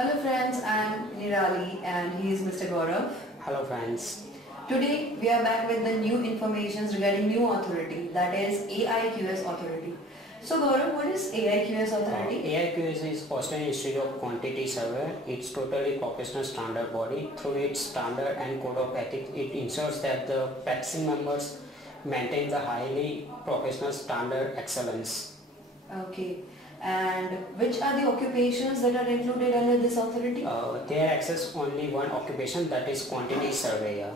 Hello friends, I am Nirali and he is Mr. Gaurav. Hello friends. Today we are back with the new information regarding new authority, that is AIQS authority. So Gaurav, what is AIQS authority? AIQS is Australian Institute of Quantity Survey. It's totally professional standard body. Through its standard and code of ethics, it ensures that the practicing members maintain the highly professional standard excellence. Okay. And which are the occupations that are included under this authority? There access only one occupation, that is quantity surveyor.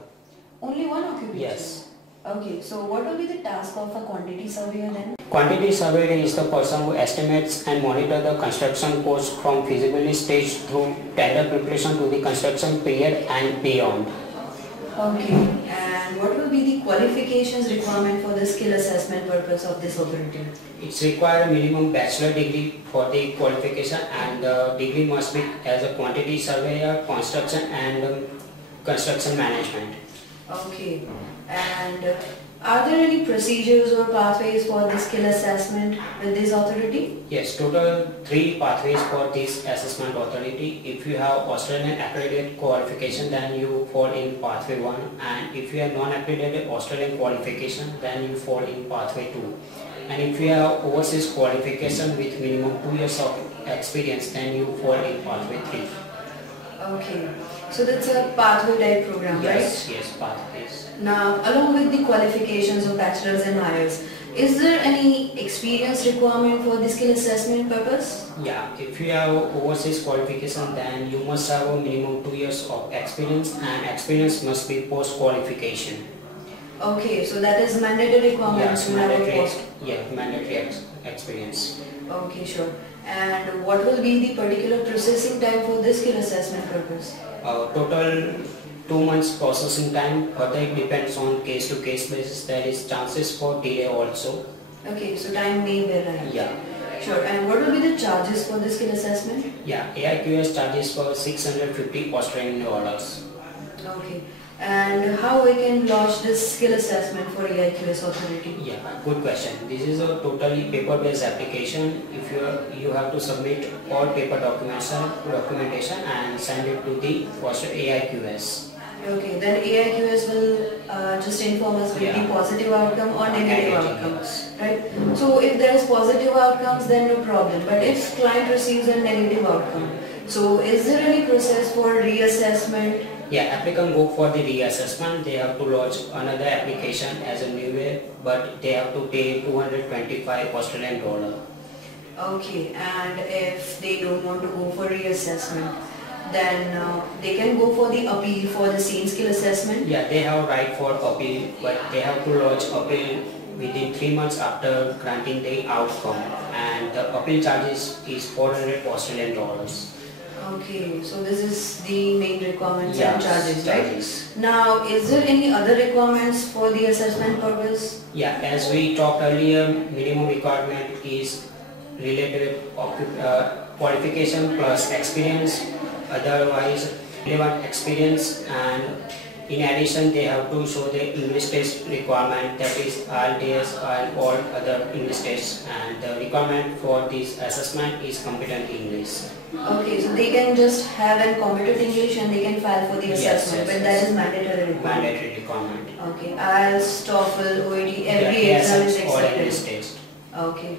Only one occupation? Yes. Okay, so what will be the task of a quantity surveyor then? Quantity surveyor is the person who estimates and monitor the construction cost from feasibility stage through tender preparation to the construction period and beyond. Okay, and what will be the qualifications requirement for the skill assessment purpose of this authority? It's required minimum bachelor degree for the qualification, and the degree must be as a quantity surveyor, construction and construction management. Okay, and are there any procedures or pathways for the skill assessment with this authority? Yes, total 3 pathways for this assessment authority. If you have Australian accredited qualification, then you fall in pathway 1, and if you have non-accredited Australian qualification, then you fall in pathway 2. And if you have overseas qualification with minimum 2 years of experience, then you fall in pathway 3. Okay, so that's a pathway type program, right? Yes, pathways. Now, along with the qualifications of bachelor's and higher, is there any experience requirement for the skill assessment purpose? Yeah, if you have overseas qualification, then you must have a minimum 2 years of experience, and experience must be post-qualification. Okay, so that is mandatory requirement to have a post. Yeah, mandatory experience. Okay, sure. And what will be the particular processing time for this skill assessment purpose? Total 2 months processing time, but it depends on case-to-case basis. There is chances for delay also. Okay, so time may vary. Yeah. Sure. And what will be the charges for this skill assessment? Yeah, AIQS charges for 650 Australian dollars. Okay. And how we can launch this skill assessment for AIQS authority? Yeah, good question. This is a totally paper-based application. If you have to submit all paper documentation and send it to the AIQS. Okay, then AIQS will just inform us with the positive outcome or negative outcome, right? So if there is positive outcomes, then no problem. But if client receives a negative outcome, so is there any process for reassessment? Yeah, applicant go for the reassessment. They have to lodge another application as a new way, but they have to pay 225 Australian dollar. Okay, and if they don't want to go for reassessment, then they can go for the appeal for the same skill assessment? Yeah, they have right for appeal, but they have to lodge appeal within 3 months after granting the outcome, and the appeal charges is 400 Australian dollars. Okay, so this is the main requirements and charges, right? Now, is there any other requirements for the assessment purpose? Yeah, as we talked earlier, minimum requirement is related qualification plus experience, otherwise relevant experience, and in addition they have to show the English test requirement, that is IELTS and all other English tests, and the requirement for this assessment is competent English. Okay, so they can just have a competent English and they can file for the assessment, but that is mandatory requirement. Mandatory requirement. Okay, IELTS, TOEFL, OET, every exam is accepted. Okay.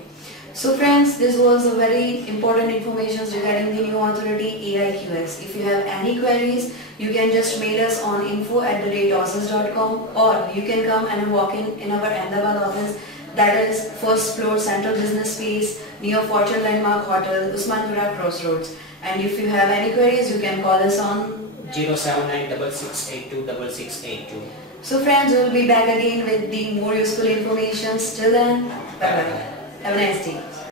So friends, this was a very important information regarding the new authority AIQS. If you have any queries, you can just mail us on info@aussizz.com, or you can come and walk in our Ahmedabad office, that is first floor Central Business Space near Fortune Landmark Hotel, Usmanpura Crossroads. And if you have any queries, you can call us on 07966826682. So friends, we will be back again with the more useful information. Till then, bye bye. Have a nice day.